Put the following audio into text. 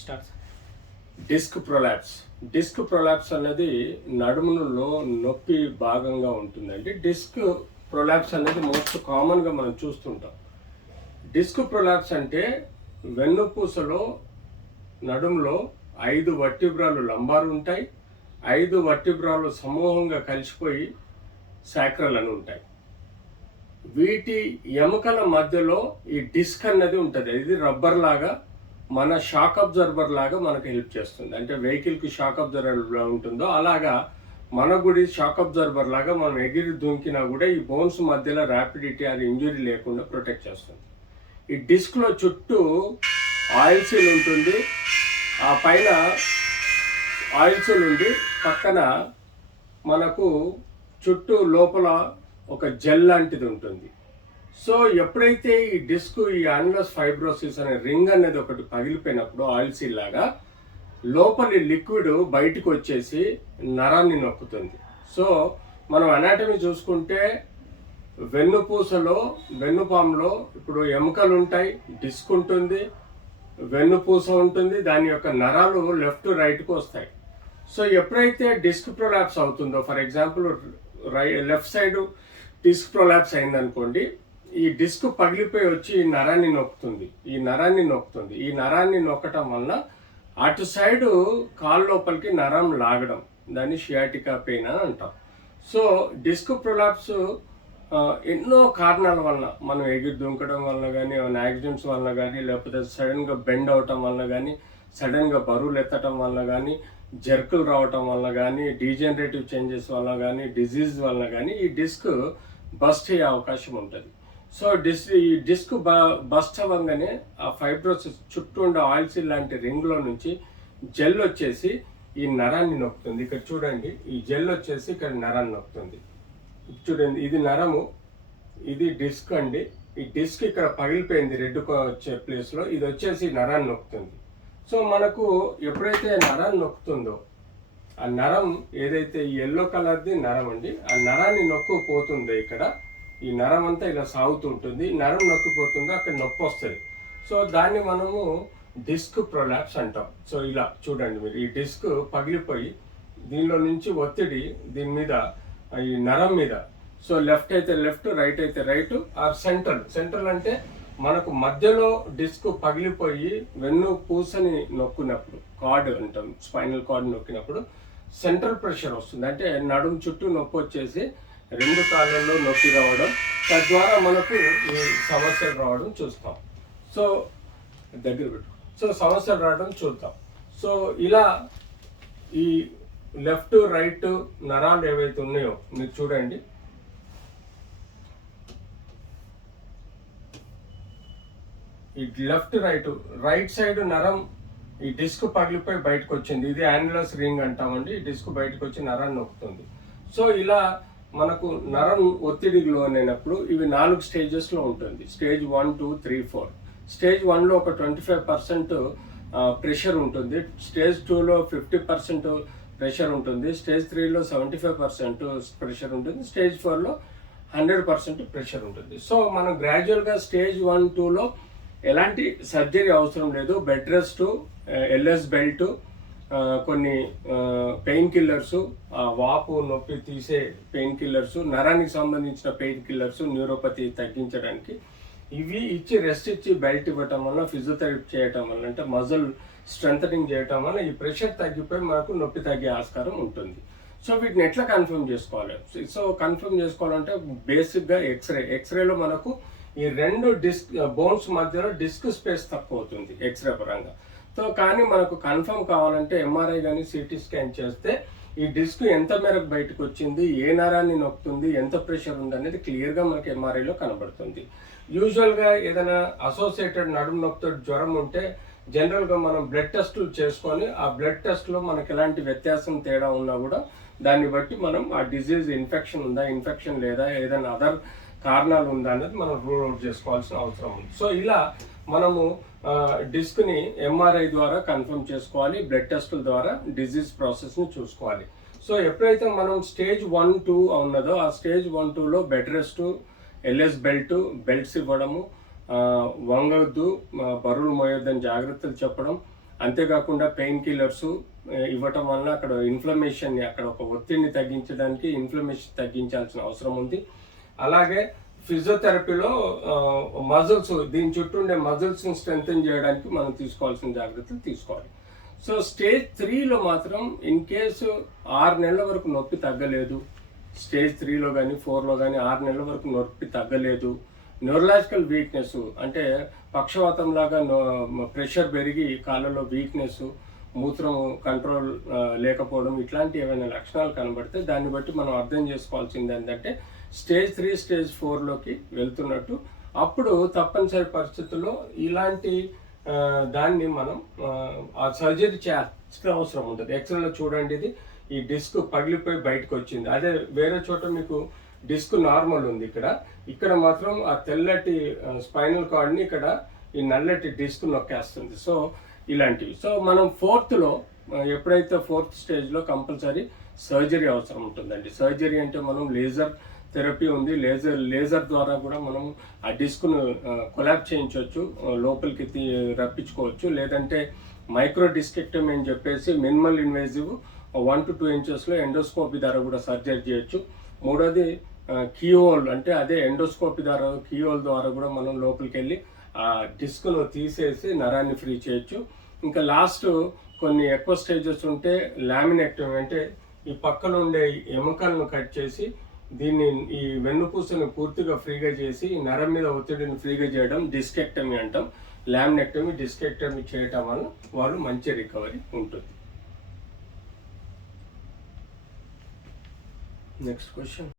Start. Disc prolapse అనేది నడుములో నొప్పి భాగంగా ఉంటుందండి. డిస్క్ ప్రొలాప్స్ అనేది మోస్ట్ కామన్గా మనం చూస్తుంటాం. డిస్క్ ప్రొలాప్స్ అంటే వెన్నుపూసలో నడుములో 5 వర్టిబ్రాలు లంబారు ఉంటాయి, 5 వర్టిబ్రాలు సమూహంగా కలిసిపోయి సాక్రల్ అని ఉంటాయి. వీటి ఎముకల మధ్యలో ఈ డిస్క్ అన్నది ఉంటుంది. ఇది రబ్బర్ లాగా, మన షాక్ అబ్జర్వర్ లాగా మనకు హెల్ప్ చేస్తుంది. అంటే వెహికల్కి షాక్ అబ్జర్వర్ ఉంటుందో అలాగా మన గుడి షాక్ అబ్జర్వర్ లాగా మనం ఎగిరి దుంకినా కూడా ఈ బోన్స్ మధ్యలో ర్యాపిడిటీ అది ఇంజురీ లేకుండా ప్రొటెక్ట్ చేస్తుంది. ఈ డిస్క్లో చుట్టూ ఆయిల్ సీల్ ఉంటుంది. ఆ పైన ఆయిల్ సీల్ ఉండి పక్కన మనకు చుట్టూ లోపల ఒక జెల్ లాంటిది ఉంటుంది. సో ఎప్పుడైతే ఈ డిస్క్ ఈ యాన్యులస్ ఫైబ్రోసిస్ అనే రింగ్ అనేది ఒకటి పగిలిపోయినప్పుడు ఆయిల్ సీల్ లాగా లోపలి లిక్విడ్ బయటకు వచ్చేసి నరాన్ని నొక్కుతుంది. సో మనం అనాటమీ చూసుకుంటే వెన్నుపాములో ఇప్పుడు ఎముకలు ఉంటాయి, డిస్క్ ఉంటుంది, వెన్నుపూస ఉంటుంది, దాని యొక్క నరాలు లెఫ్ట్ రైట్కు వస్తాయి. సో ఎప్పుడైతే డిస్క్ ప్రొలాప్స్ అవుతుందో, for example left side disc prolapse అయిందనుకోండి, ఈ డిస్క్ పగిలిపోయి వచ్చి ఈ నరాన్ని నొక్కుతుంది. ఈ నరాన్ని నొక్కటం వల్ల అటు సైడు కాలు లోపలికి నరం లాగడం, దాన్ని షియాటికా పెయిన్ అని అంటాం. సో డిస్క్ ప్రొలాప్స్ ఎన్నో కారణాల వలన, మనం ఎగిరి దుంకడం వలన కానీ, యాక్సిడెంట్స్ వలన కానీ, లేకపోతే సడన్గా బెండ్ అవటం వలన కానీ, సడన్గా బరువులు ఎత్తడం వలన కానీ, జర్కులు రావటం వలన కానీ, డీజనరేటివ్ చేంజెస్ వలన కానీ, డిజీజ్ వలన కానీ ఈ డిస్క్ బస్ట్ అయ్యే అవకాశం ఉంటుంది. సో ఈ డిస్క్ బస్ట్ అవ్వగానే ఆ ఫైబ్రోసిస్ చుట్టూ ఉండే ఆయిల్ సీల్ లాంటి రింగ్లో నుంచి జెల్ వచ్చేసి ఈ నరాన్ని నొక్కుతుంది. ఇక్కడ చూడండి, ఈ జెల్ వచ్చేసి ఇక్కడ నరాన్ని నొక్కుతుంది. చూడండి, ఇది నరము, ఇది డిస్క్ అండి. ఈ డిస్క్ ఇక్కడ పగిలిపోయింది రెడ్ వచ్చే ప్లేస్లో, ఇది వచ్చేసి నరాన్ని నొక్కుతుంది. సో మనకు ఎప్పుడైతే నరాన్ని నొక్కుతుందో, ఆ నరం ఏదైతే ఎల్లో కలర్ది నరం అండి, ఆ నరాన్ని నొక్కుపోతుందో ఇక్కడ ఈ నరం అంతా ఇలా సాగుతుంటుంది. నరం నొక్కిపోతుందో అక్కడ నొప్పి వస్తుంది. సో దాన్ని మనము డిస్క్ ప్రొలాప్స్ అంటాం. సో ఇలా చూడండి మీరు, ఈ డిస్క్ పగిలిపోయి దీనిలో నుంచి ఒత్తిడి దీని మీద, ఈ నరం మీద, సో లెఫ్ట్ అయితే లెఫ్ట్, రైట్ అయితే రైట్, ఆర్ సెంట్రల్ అంటే మనకు మధ్యలో డిస్క్ పగిలిపోయి వెన్ను పూసని నొక్కినప్పుడు, కార్డ్ అంటాం, స్పైనల్ కార్డ్ నొక్కినప్పుడు సెంట్రల్ ప్రెషర్ వస్తుంది. అంటే నడుము చుట్టూ నొప్పి వచ్చేసి 2 కాళ్ళల్లో నొప్పి రావడం, తద్వారా మనకు ఈ సమస్యలు రావడం చూస్తాం. సో దగ్గర పెట్టు, సో సమస్యలు రావడం చూద్దాం. సో ఇలా ఈ లెఫ్ట్ రైట్ నరాలు ఏవైతే ఉన్నాయో మీరు చూడండి, ఈ లెఫ్ట్ రైట్ సైడ్ నరం ఈ డిస్క్ పగిలిపోయి బయటకు వచ్చింది. ఇది యాన్యులస్ రింగ్ అంటామండి. ఈ డిస్క్ బయటకు వచ్చి నరాన్ని నొక్కుతుంది. సో ఇలా మనకు నరం ఒత్తిడికి లోనైనప్పుడు ఇవి 4 స్టేజెస్లో ఉంటుంది. స్టేజ్ 1, 2, 3, 4. స్టేజ్ 1లో ఒక 25% ప్రెషర్ ఉంటుంది. స్టేజ్ 2లో 50% ప్రెషర్ ఉంటుంది. స్టేజ్ 3లో 75% ప్రెషర్ ఉంటుంది. స్టేజ్ 4లో 100% ప్రెషర్ ఉంటుంది. సో మనం గ్రాడ్యువల్గా స్టేజ్ 1, 2లో ఎలాంటి సర్జరీ అవసరం లేదు. బెడ్ రెస్ట్, ఎల్ఎస్ బెల్ట్, కొన్ని పెయిన్ కిల్లర్స్, వాపు నొప్పి తీసే పెయిన్ కిల్లర్స్, నరానికి సంబంధించిన పెయిన్ కిల్లర్స్, న్యూరోపతి తగ్గించడానికి ఇవి ఇచ్చి రెస్ట్ ఇచ్చి బెల్ట్ ఇవ్వటం వల్ల, ఫిజియోథెరపీ చేయటం వల్ల, అంటే మజిల్ స్ట్రెంథనింగ్ చేయటం వల్ల ఈ ప్రెషర్ తగ్గిపోయి మనకు నొప్పి తగ్గే ఆస్కారం ఉంటుంది. సో వీటిని ఎట్లా కన్ఫర్మ్ చేసుకోవాలి? సో కన్ఫర్మ్ చేసుకోవాలంటే బేసిక్గా ఎక్స్రేలో మనకు ఈ 2 డిస్క్ బోన్స్ మధ్యలో డిస్క్ స్పేస్ తక్కువ అవుతుంది ఎక్స్రే పరంగా. సో కానీ మనకు కన్ఫర్మ్ కావాలంటే ఎంఆర్ఐ కానీ సిటీ స్కాన్ చేస్తే ఈ డిస్క్ ఎంత మేరకు బయటకు వచ్చింది, ఏ నరాన్ని నొక్కుతుంది, ఎంత ప్రెషర్ ఉంది అనేది క్లియర్గా మనకి ఎంఆర్ఐలో కనబడుతుంది. యూజువల్గా ఏదైనా అసోసియేటెడ్ నడుము నొప్పితో జ్వరం ఉంటే జనరల్గా మనం బ్లడ్ టెస్టులు చేసుకొని ఆ బ్లడ్ టెస్ట్లో మనకి ఎలాంటి వ్యత్యాసం తేడా ఉన్నా కూడా దాన్ని బట్టి మనం ఆ డిజీజ్ ఇన్ఫెక్షన్ ఉందా, ఇన్ఫెక్షన్ లేదా, ఏదైనా అదర్ కారణాలు ఉందా అనేది మనం రూల్ అవుట్ చేసుకోవాల్సిన అవసరం ఉంది. సో ఇలా మనము డిస్క్ని ఎంఆర్ఐ ద్వారా కన్ఫర్మ్ చేసుకోవాలి, బ్లడ్ టెస్టుల ద్వారా డిజీజ్ ప్రాసెస్ని చూసుకోవాలి. సో ఎప్పుడైతే మనం స్టేజ్ 1, 2 ఉన్నదో ఆ స్టేజ్ 1, 2లో బెడ్ రెస్ట్, ఎల్ఎస్ బెల్ట్స్ ఇవ్వడము, వంగొద్దు, బరువులు మోయొద్దని జాగ్రత్తలు చెప్పడం, అంతేకాకుండా పెయిన్ కిల్లర్స్ ఇవ్వటం వలన అక్కడ ఇన్ఫ్లమేషన్ని, అక్కడ ఒక ఒత్తిడిని తగ్గించడానికి ఇన్ఫ్లమేషన్ తగ్గించాల్సిన అవసరం ఉంది. అలాగే ఫిజియోథెరపీలో మజిల్స్, దీని చుట్టూ ఉండే మజిల్స్ని స్ట్రెంగ్తెన్ చేయడానికి మనం తీసుకోవాల్సిన జాగ్రత్తలు తీసుకోవాలి. సో స్టేజ్ 3లో మాత్రం ఇన్ కేసు 6 నెలల వరకు నొప్పి తగ్గలేదు, స్టేజ్ 3లో కానీ 4లో కానీ 6 నెలల వరకు నొప్పి తగ్గలేదు, న్యూరలాజికల్ వీక్నెస్ అంటే పక్షవాతం లాగా ప్రెషర్ పెరిగి కాళ్ళలో వీక్నెస్, మూత్రం కంట్రోల్ లేకపోవడం, ఇట్లాంటి ఏమైనా లక్షణాలు కనబడితే దాన్ని బట్టి మనం అర్థం చేసుకోవాల్సింది ఏంటంటే స్టేజ్ 3 స్టేజ్ 4లోకి వెళ్తున్నట్టు. అప్పుడు తప్పనిసరి పరిస్థితుల్లో ఇలాంటి దాన్ని మనం ఆ సర్జరీ చేయాల్సిన అవసరం ఉంటుంది. ఎక్స్రేలో చూడండి, ఇది ఈ డిస్క్ పగిలిపోయి బయటకు వచ్చింది. అదే వేరే చోట మీకు డిస్క్ నార్మల్ ఉంది, ఇక్కడ మాత్రం ఆ తెల్లటి స్పైనల్ కార్డ్ని ఇక్కడ ఈ నల్లటి డిస్క్ నొక్కేస్తుంది. సో ఇలాంటివి. సో మనం 4th ఎప్పుడైతే 4th స్టేజ్లో కంపల్సరీ సర్జరీ అవసరం ఉంటుందండి. సర్జరీ అంటే మనం లేజర్ థెరపీ ఉంది, లేజర్ ద్వారా కూడా మనం ఆ డిస్క్ను కొలాబ్ చేయించవచ్చు, లోపలికి రప్పించుకోవచ్చు. లేదంటే మైక్రో డిస్కెక్టమీ అని చెప్పేసి మినిమల్ ఇన్వేజివ్ 1 to 2 ఇంచెస్లో ఎండోస్కోపీ ద్వారా కూడా సర్జరీ చేయొచ్చు. మూడోది కీహోల్, అంటే అదే ఎండోస్కోపీ ద్వారా కీహోల్ ద్వారా కూడా మనం లోపలికి వెళ్ళి ఆ డిస్క్ను తీసేసి నరాన్ని ఫ్రీ చేయొచ్చు. ఇంకా లాస్ట్ కొన్ని ఎక్కువ స్టేజెస్ ఉంటే లామినెక్టమీ, అంటే ఈ పక్కన ఉండే ఎముకలను కట్ చేసి దీన్ని ఈ వెన్నుపూసను పూర్తిగా ఫ్రీగా చేసి నరం మీద ఒత్తిడిని ఫ్రీగా చేయడం డిస్కెక్టమీ అంటాం. లామినెక్టమీ, డిస్కెక్టమీ చేయటం వల్ల వాళ్ళు మంచి రికవరీ ఉంటుంది. Next question.